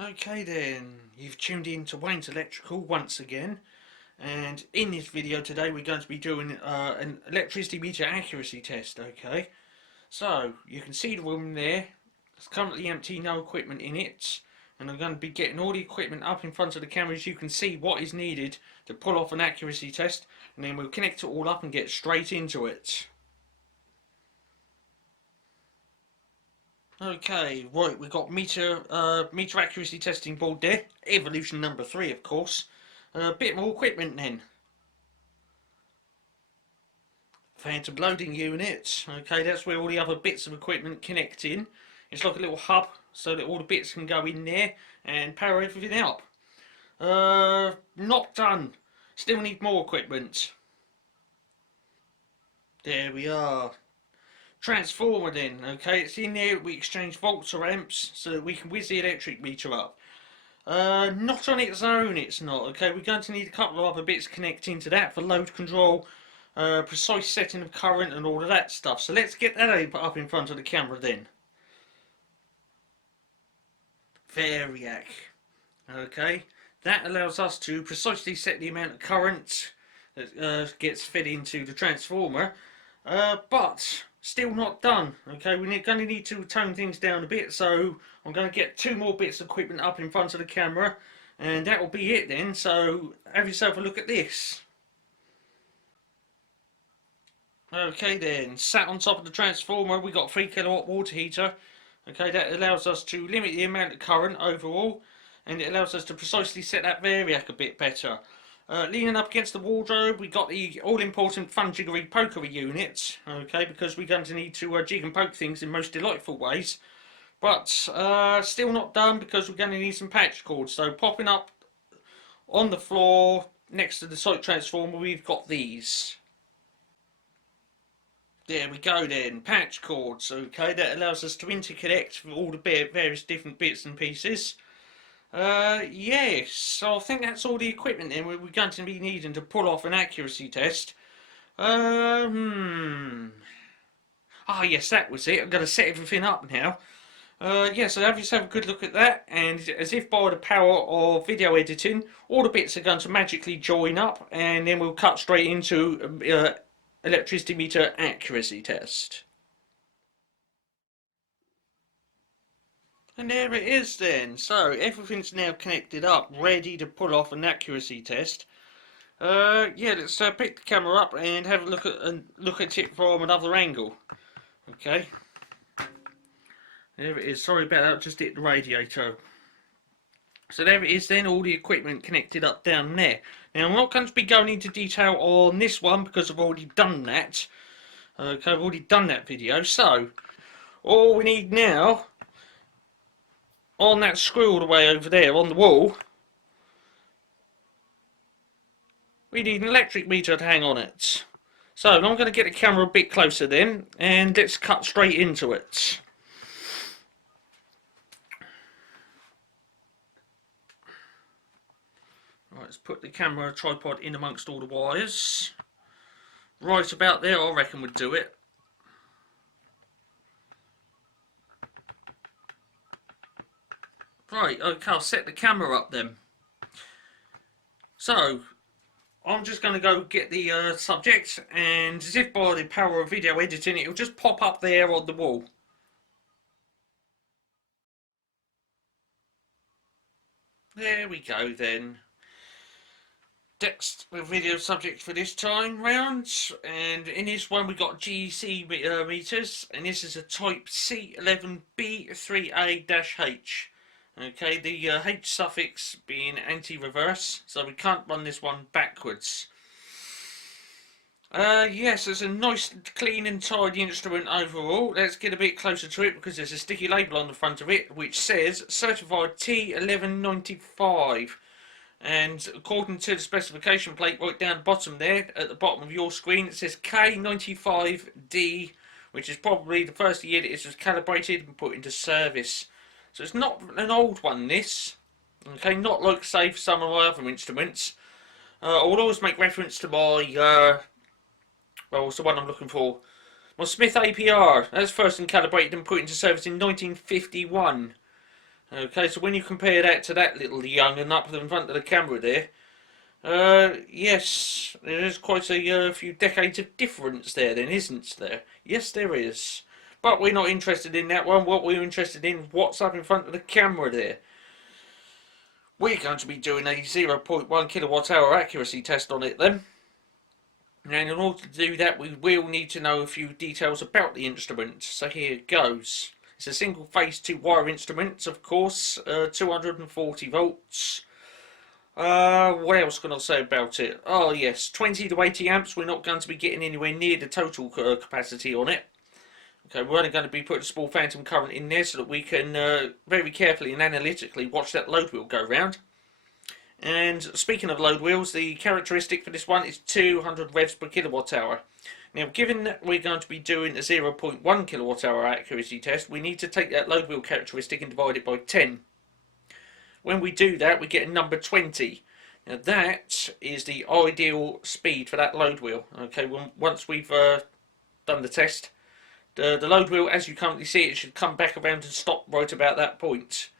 Okay then, you've tuned in to Wayne's Electrical once again, and in this video today we're going to be doing an electricity meter accuracy test. Okay, so you can see the room there, it's currently empty, no equipment in it, and I'm going to be getting all the equipment up in front of the camera so you can see what is needed to pull off an accuracy test, and then we'll connect it all up and get straight into it. Okay, right, we've got meter accuracy testing board there, evolution number 3 of course. A bit more equipment then. Phantom loading unit, okay, that's where all the other bits of equipment connect in. It's like a little hub so that all the bits can go in there and power everything up. Not done, still need more equipment. There we are. Transformer then, okay, it's in there, we exchange volts or amps so that we can whiz the electric meter up. Not on its own it's not, okay, we're going to need a couple of other bits connecting to that for load control, precise setting of current and all of that stuff. So let's get that up in front of the camera then. Variac, okay, that allows us to precisely set the amount of current that gets fed into the transformer, but still not done. Okay, we're going to need to tone things down a bit, so I'm going to get 2 more bits of equipment up in front of the camera and that will be it then. So have yourself a look at this. Okay then, sat on top of the transformer we got a 3 kilowatt water heater. Okay, that allows us to limit the amount of current overall, and it allows us to precisely set that variac a bit better. Leaning up against the wardrobe, we got the all-important Fun-Jiggery-Pokery unit, okay, because we're going to need to jig and poke things in most delightful ways. But still not done because we're going to need some patch cords. So popping up on the floor next to the site transformer, we've got these. There we go then, patch cords, okay, that allows us to interconnect all the various different bits and pieces. Yes, so I think that's all the equipment then we're going to be needing to pull off an accuracy test. Ah yes, that was it. I'm going to set everything up now. Yeah, so have yourself a good look at that, and as if by the power of video editing, all the bits are going to magically join up, and then we'll cut straight into electricity meter accuracy test. And there it is then. So everything's now connected up, ready to pull off an accuracy test. Yeah, let's pick the camera up and have a look at it from another angle. Okay. There it is. Sorry about that. Just hit the radiator. So there it is then. All the equipment connected up down there. Now I'm not going to be going into detail on this one because I've already done that. Okay, I've already done that video. So all we need now, on that screw all the way over there on the wall, we need an electric meter to hang on it. So I'm going to get the camera a bit closer then, and let's cut straight into it. Right, let's put the camera tripod in amongst all the wires. Right about there I reckon would do it. Right, okay, I'll set the camera up then. So, I'm just going to go get the subject, and as if by the power of video editing, it'll just pop up there on the wall. There we go then. Next video subject for this time round, and in this one we got GEC meters, and this is a type C11B3A-H. Okay, the H suffix being anti-reverse, so we can't run this one backwards. Yes, it's a nice, clean and tidy instrument overall. Let's get a bit closer to it because there's a sticky label on the front of it which says certified T1195. And according to the specification plate right down the bottom there, at the bottom of your screen, it says K95D, which is probably the first year that it was calibrated and put into service. So it's not an old one, this. Okay, not like, say, for some of my other instruments. I will always make reference to my, well, what's the one I'm looking for? My Smith APR. That's first and calibrated and put into service in 1951. Okay, so when you compare that to that little young and up in front of the camera there, yes, there is quite a few decades of difference there then, isn't there? Yes, there is. But we're not interested in that one. What we're interested in, what's up in front of the camera there. We're going to be doing a 0.1 kilowatt hour accuracy test on it then. And in order to do that, we will need to know a few details about the instrument. So here it goes. It's a single phase 2 wire instrument, of course, 240 volts. What else can I say about it? Oh yes, 20 to 80 amps. We're not going to be getting anywhere near the total capacity on it. Okay, we're only going to be putting a small phantom current in there so that we can very carefully and analytically watch that load wheel go round. And speaking of load wheels, the characteristic for this one is 200 revs per kilowatt hour. Now, given that we're going to be doing a 0.1 kilowatt hour accuracy test, we need to take that load wheel characteristic and divide it by 10. When we do that, we get a number 20. Now that is the ideal speed for that load wheel. Okay, once we've done the test, the load wheel, as you currently see it, should come back around and stop right about that point.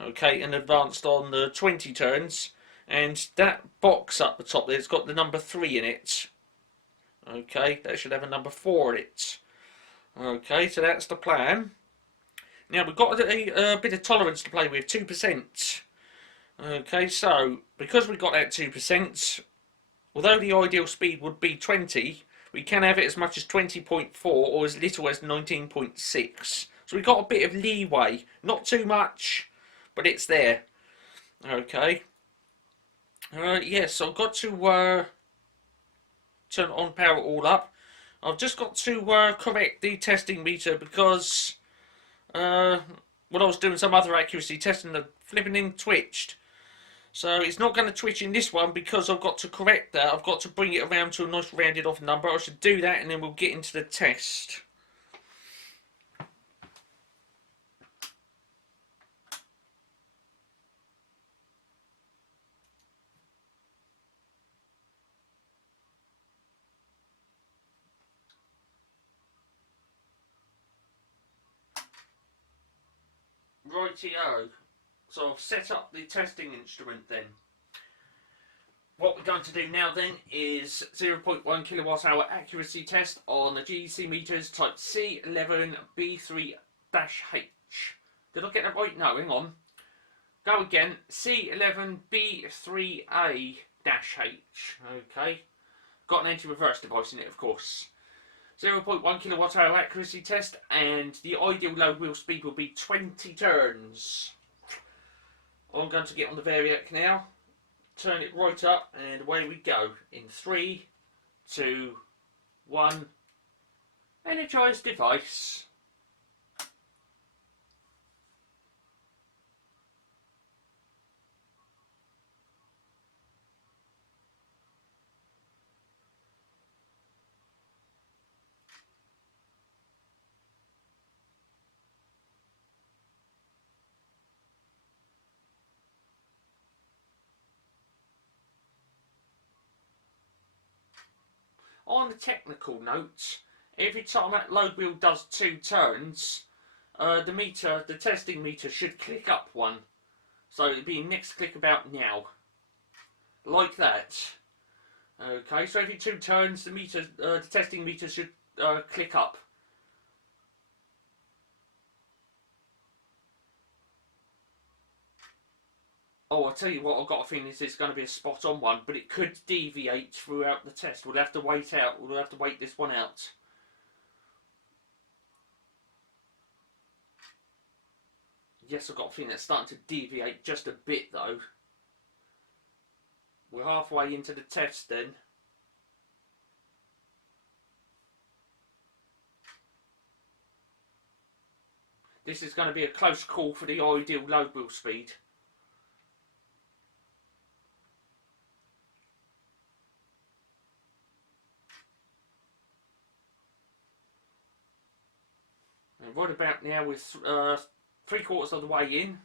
Okay, and advanced on the 20 turns, and that box up the top there, it's got the number 3 in it. Okay, that should have a number 4 in it. Okay, so that's the plan. Now we've got a bit of tolerance to play with, 2%. Okay, so because we've got that 2%, although the ideal speed would be 20, we can have it as much as 20.4 or as little as 19.6. So we've got a bit of leeway, not too much, but it's there. Okay. Yes, I've got to turn on power all up. I've just got to correct the testing meter because when I was doing some other accuracy testing, the flipping thing twitched. So it's not going to twitch in this one because I've got to correct that. I've got to bring it around to a nice rounded off number. I should do that and then we'll get into the test. Rightio. So I've set up the testing instrument then. What we're going to do now then is 0.1 kilowatt hour accuracy test on the GEC meters type C11B3A-H. Did I get that right? No, hang on. Go again. C11B3A-H. Okay. Got an anti-reverse device in it, of course. 0.1 kilowatt hour accuracy test, and the ideal load wheel speed will be 20 turns. I'm going to get on the variac now, turn it right up, and away we go. In 3, 2, 1, energise device. On the technical notes, every time that load wheel does 2 turns, the testing meter should click up 1. So it'll be next click about now. Like that. Okay, so every 2 turns, the testing meter should click up. Oh, I'll tell you what, I've got a feeling it's going to be a spot on one, but it could deviate throughout the test. We'll have to wait this one out. Yes, I've got a feeling it's starting to deviate just a bit though. We're halfway into the test then. This is going to be a close call for the ideal load wheel speed. And right about now with 3/4 of the way in.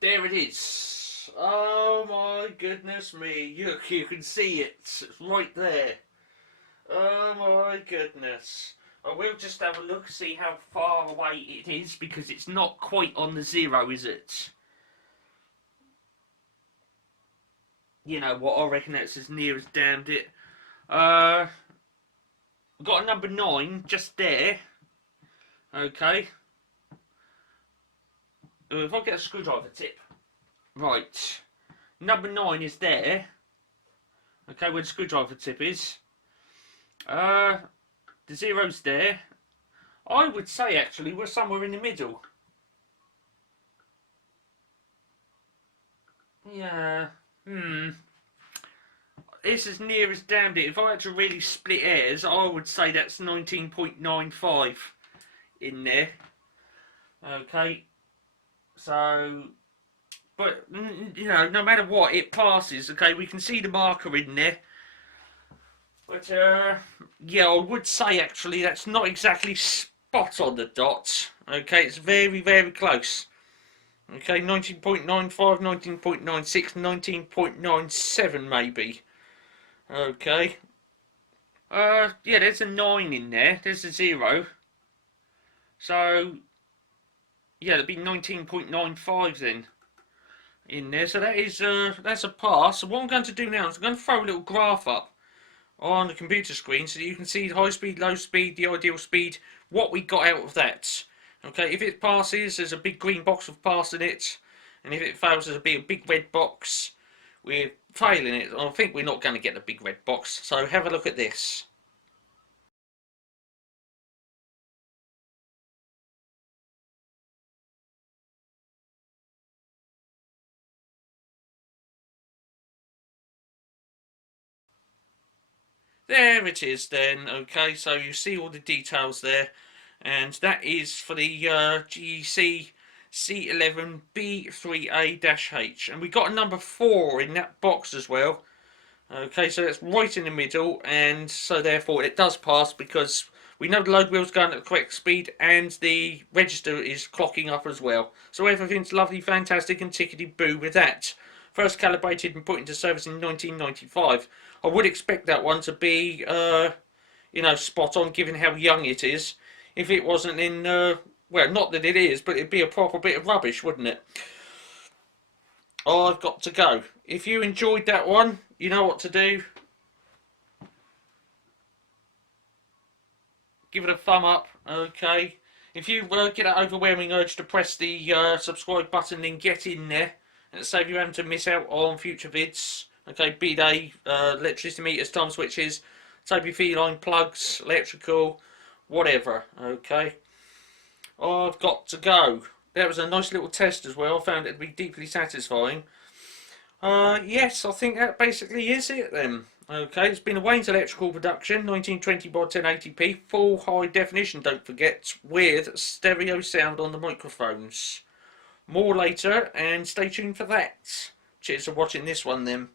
There it is. Oh my goodness me. Look, you can see it. It's right there. Oh my goodness. I will just have a look, see how far away it is, because it's not quite on the 0, is it? You know what, I reckon that's as near as damned it. We've got a number 9 just there. Okay. If I get a screwdriver tip. Right. Number 9 is there. Okay, where the screwdriver tip is. The 0's there. I would say actually we're somewhere in the middle. Yeah. It's as near as damned it. If I had to really split hairs, I would say that's 19.95 in there. Okay. So, but, you know, no matter what, it passes. Okay, we can see the marker in there. But, yeah, I would say actually that's not exactly spot on the dot. Okay, it's very, very close. Okay, 19.95, 19.96, 19.97 maybe. Okay. Yeah, there's a 9 in there. There's a 0. So, yeah, it'd be 19.95 then in there. So that is that's a pass. So what I'm going to do now is I'm going to throw a little graph up on the computer screen so that you can see the high speed, low speed, the ideal speed, what we got out of that. Okay, if it passes, there's a big green box of passing it, and if it fails, there's a big red box. We're failing it. I think we're not going to get the big red box. So have a look at this. There it is then. Okay, so you see all the details there, and that is for the GEC C11B3A-H, and we got a number 4 in that box as well. Okay, so that's right in the middle, and so therefore it does pass because we know the load wheel's going at the correct speed and the register is clocking up as well. So everything's lovely, fantastic and tickety-boo with that. First calibrated and put into service in 1995. I would expect that one to be, you know, spot on given how young it is. If it wasn't in, well, not that it is, but it'd be a proper bit of rubbish, wouldn't it? I've got to go. If you enjoyed that one, you know what to do. Give it a thumb up, okay. If you get that overwhelming urge to press the subscribe button, then get in there. And save you having to miss out on future vids. Okay, be they electricity meters, time switches, Toby feline plugs, electrical, whatever. Okay. I've got to go. That was a nice little test as well. I found it to be deeply satisfying. Yes, I think that basically is it then. Okay, it's been a Wayne's Electrical production, 1920 by 1080p, full high definition, don't forget, with stereo sound on the microphones. More later, and stay tuned for that. Cheers for watching this one then.